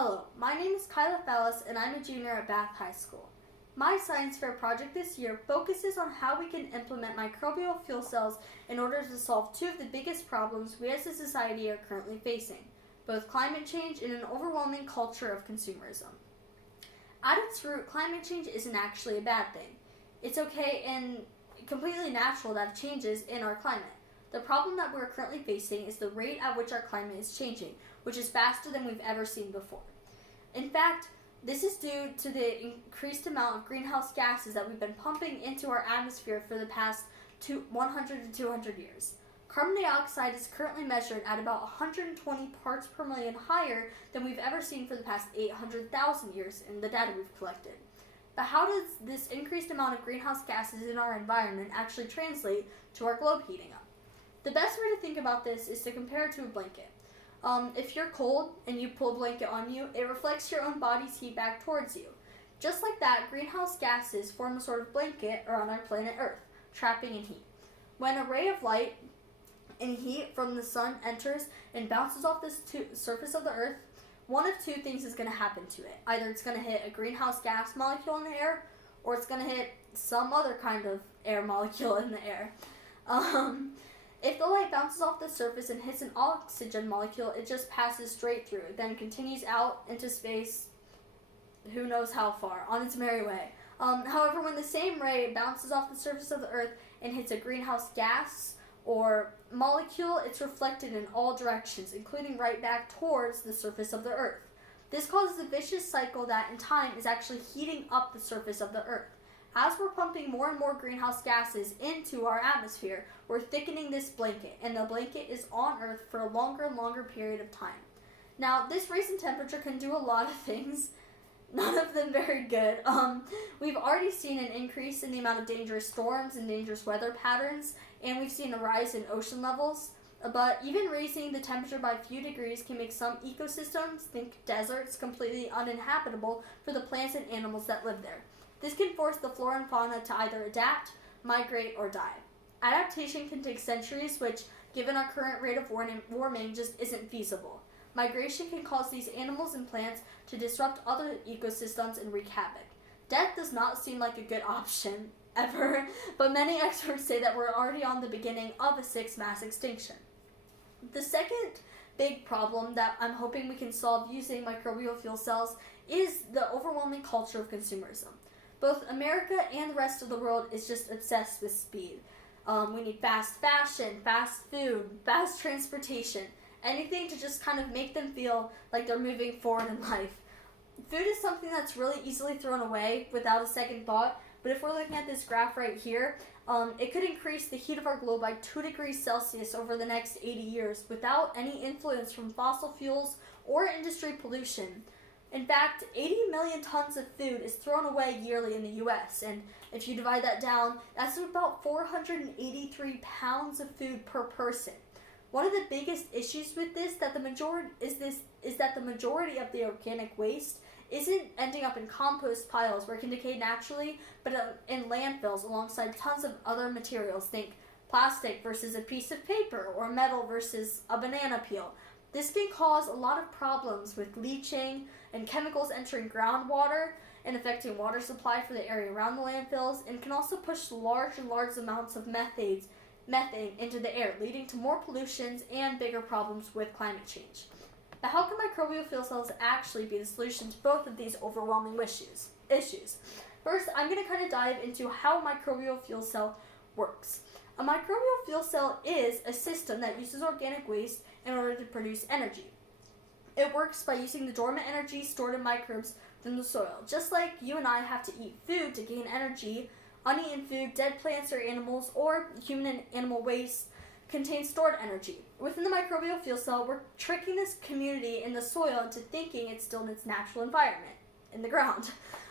Hello, my name is Kyla Fallis and I'm a junior at Bath High School. My science fair project this year focuses on how we can implement microbial fuel cells in order to solve two of the biggest problems we as a society are currently facing, both climate change and an overwhelming culture of consumerism. At its root, climate change isn't actually a bad thing. It's okay and completely natural to have changes in our climate. The problem that we're currently facing is the rate at which our climate is changing, which is faster than we've ever seen before. In fact, this is due to the increased amount of greenhouse gases that we've been pumping into our atmosphere for the past 100 to 200 years. Carbon dioxide is currently measured at about 120 parts per million higher than we've ever seen for the past 800,000 years in the data we've collected. But how does this increased amount of greenhouse gases in our environment actually translate to our globe heating up? The best way to think about this is to compare it to a blanket. If you're cold and you pull a blanket on you, it reflects your own body's heat back towards you. Just like that, greenhouse gases form a sort of blanket around our planet Earth, trapping in heat. When a ray of light and heat from the sun enters and bounces off the surface of the Earth, one of two things is going to happen to it. Either it's going to hit a greenhouse gas molecule in the air, or it's going to hit some other kind of air molecule in the air. If the light bounces off the surface and hits an oxygen molecule, it just passes straight through, then continues out into space, who knows how far, on its merry way. However, when the same ray bounces off the surface of the Earth and hits a greenhouse gas or molecule, it's reflected in all directions, including right back towards the surface of the Earth. This causes a vicious cycle that, in time, is actually heating up the surface of the Earth. As we're pumping more and more greenhouse gases into our atmosphere, we're thickening this blanket, and the blanket is on Earth for a longer and longer period of time. Now, this rise in temperature can do a lot of things, none of them very good. We've already seen an increase in the amount of dangerous storms and dangerous weather patterns, and we've seen a rise in ocean levels. But even raising the temperature by a few degrees can make some ecosystems, think deserts, completely uninhabitable for the plants and animals that live there. This can force the flora and fauna to either adapt, migrate, or die. Adaptation can take centuries, which, given our current rate of warming, just isn't feasible. Migration can cause these animals and plants to disrupt other ecosystems and wreak havoc. Death does not seem like a good option, ever, but many experts say that we're already on the beginning of a sixth mass extinction. The second big problem that I'm hoping we can solve using microbial fuel cells is the overwhelming culture of consumerism. Both America and the rest of the world is just obsessed with speed. We need fast fashion, fast food, fast transportation, anything to just kind of make them feel like they're moving forward in life. Food is something that's really easily thrown away without a second thought, but if we're looking at this graph right here, it could increase the heat of our globe by 2 degrees Celsius over the next 80 years without any influence from fossil fuels or industry pollution. In fact, 80 million tons of food is thrown away yearly in the U.S., and if you divide that down, that's about 483 pounds of food per person. One of the biggest issues with this is that the majority of the organic waste isn't ending up in compost piles where it can decay naturally, but in landfills alongside tons of other materials. Think plastic versus a piece of paper, or metal versus a banana peel. This can cause a lot of problems with leaching and chemicals entering groundwater and affecting water supply for the area around the landfills, and can also push large amounts of methane into the air, leading to more pollutions and bigger problems with climate change. But how can microbial fuel cells actually be the solution to both of these overwhelming issues? First, I'm going to kind of dive into how a microbial fuel cell works. A microbial fuel cell is a system that uses organic waste in order to produce energy. It works by using the dormant energy stored in microbes from the soil. Just like you and I have to eat food to gain energy, uneaten food, dead plants or animals, or human and animal waste contain stored energy. Within the microbial fuel cell, we're tricking this community in the soil into thinking it's still in its natural environment, in the ground.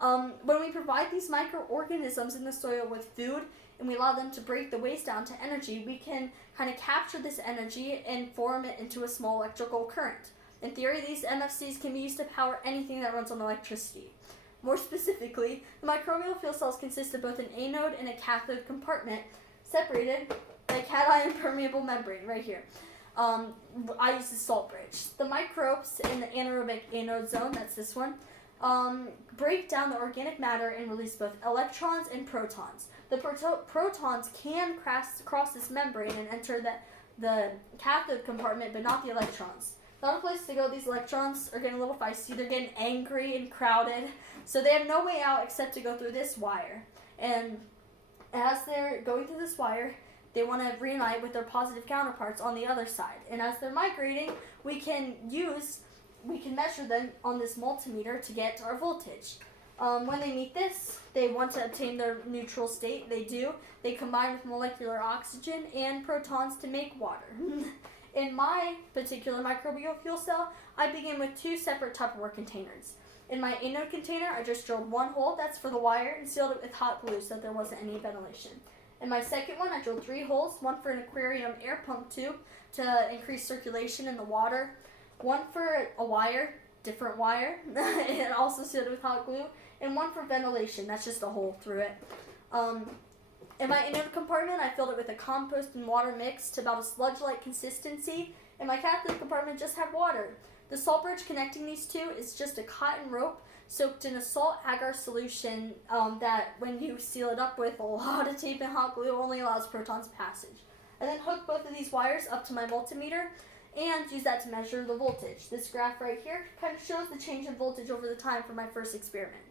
When we provide these microorganisms in the soil with food and we allow them to break the waste down to energy, we can kind of capture this energy and form it into a small electrical current. In theory, these MFCs can be used to power anything that runs on electricity. More specifically, the microbial fuel cells consist of both an anode and a cathode compartment separated by a cation permeable membrane right here. I use the salt bridge. The microbes in the anaerobic anode zone, that's this one, break down the organic matter and release both electrons and protons. The protons can cross this membrane and enter the cathode compartment, but not the electrons. Not a place to go. These electrons are getting a little feisty. They're getting angry and crowded, so they have no way out except to go through this wire. And as they're going through this wire, they want to reunite with their positive counterparts on the other side. And as they're migrating, we can measure them on this multimeter to get our voltage. When they meet this, they want to obtain their neutral state. They do. They combine with molecular oxygen and protons to make water. In my particular microbial fuel cell, I begin with 2 separate Tupperware containers. In my anode container, I just drilled 1 hole, that's for the wire, and sealed it with hot glue so that there wasn't any ventilation. In my second one, I drilled 3 holes, 1 for an aquarium air pump tube to increase circulation in the water, 1 for a wire, different wire, and also sealed it with hot glue, and 1 for ventilation, that's just a hole through it. In my anode compartment, I filled it with a compost and water mix to about a sludge-like consistency, and my cathode compartment just had water. The salt bridge connecting these two is just a cotton rope soaked in a salt agar solution that, when you seal it up with a lot of tape and hot glue, only allows protons passage. I then hook both of these wires up to my multimeter and use that to measure the voltage. This graph right here kind of shows the change in voltage over the time for my first experiment.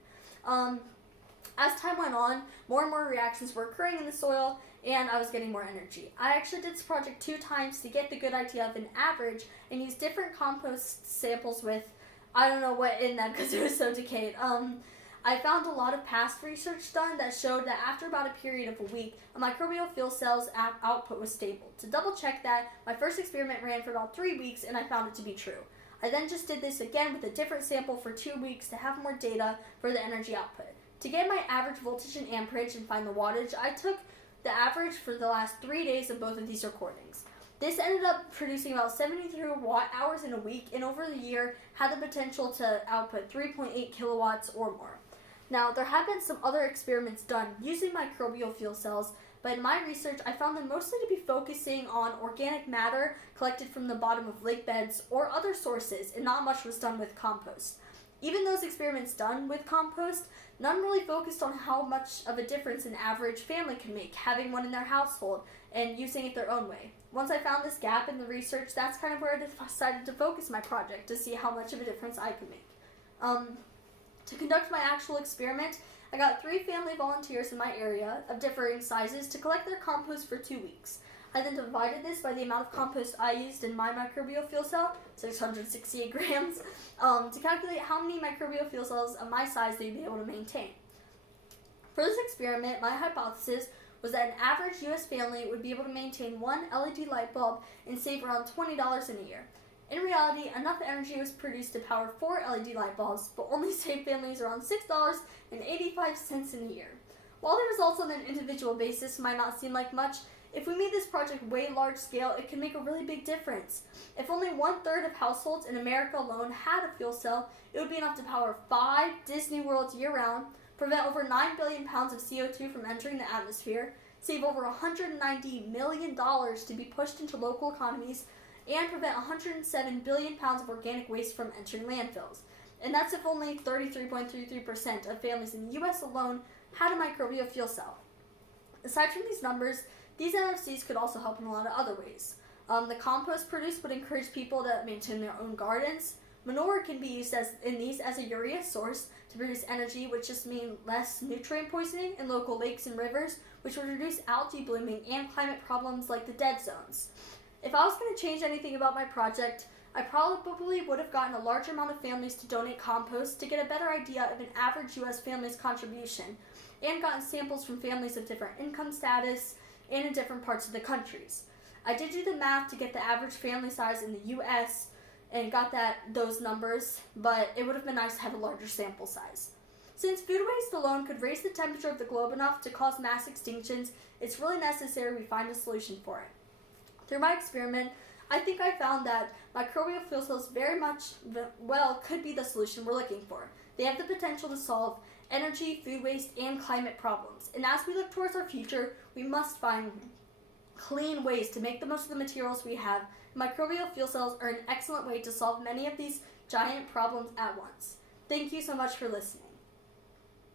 As time went on, more and more reactions were occurring in the soil, and I was getting more energy. I actually did this project 2 times to get the good idea of an average and used different compost samples with, I don't know what in them because it was so decayed. I found a lot of past research done that showed that after about a period of a week, a microbial fuel cell's output was stable. To double check that, my first experiment ran for about 3 weeks and I found it to be true. I then just did this again with a different sample for 2 weeks to have more data for the energy output. To get my average voltage and amperage and find the wattage, I took the average for the last 3 days of both of these recordings. This ended up producing about 73 watt hours in a week, and over the year had the potential to output 3.8 kilowatts or more. Now, there have been some other experiments done using microbial fuel cells, but in my research, I found them mostly to be focusing on organic matter collected from the bottom of lake beds or other sources, and not much was done with compost. Even those experiments done with compost, none really focused on how much of a difference an average family can make, having one in their household and using it their own way. Once I found this gap in the research, that's kind of where I decided to focus my project to see how much of a difference I could make. To conduct my actual experiment, I got 3 family volunteers in my area of differing sizes to collect their compost for 2 weeks. I then divided this by the amount of compost I used in my microbial fuel cell, 668 grams, to calculate how many microbial fuel cells of my size they'd be able to maintain. For this experiment, my hypothesis was that an average U.S. family would be able to maintain 1 LED light bulb and save around $20 in a year. In reality, enough energy was produced to power 4 LED light bulbs, but only saved families around $6.85 in a year. While the results on an individual basis might not seem like much, if we made this project way large scale, it could make a really big difference. If only 1/3 of households in America alone had a fuel cell, it would be enough to power 5 Disney Worlds year-round, prevent over 9 billion pounds of CO2 from entering the atmosphere, save over $190 million to be pushed into local economies, and prevent 107 billion pounds of organic waste from entering landfills. And that's if only 33.33% of families in the U.S. alone had a microbial fuel cell. Aside from these numbers, these NFCs could also help in a lot of other ways. The compost produced would encourage people to maintain their own gardens. Manure can be used as a urea source to produce energy, which just means less nutrient poisoning in local lakes and rivers, which would reduce algae blooming and climate problems like the dead zones. If I was going to change anything about my project, I probably would have gotten a larger amount of families to donate compost to get a better idea of an average U.S. family's contribution, and gotten samples from families of different income status and in different parts of the countries. I did do the math to get the average family size in the U.S. and got those numbers, but it would have been nice to have a larger sample size. Since food waste alone could raise the temperature of the globe enough to cause mass extinctions, it's really necessary we find a solution for it. Through my experiment, I think I found that microbial fuel cells very much could be the solution we're looking for. They have the potential to solve energy, food waste, and climate problems. And as we look towards our future, we must find clean ways to make the most of the materials we have, microbial fuel cells are an excellent way to solve many of these giant problems at once. Thank you so much for listening.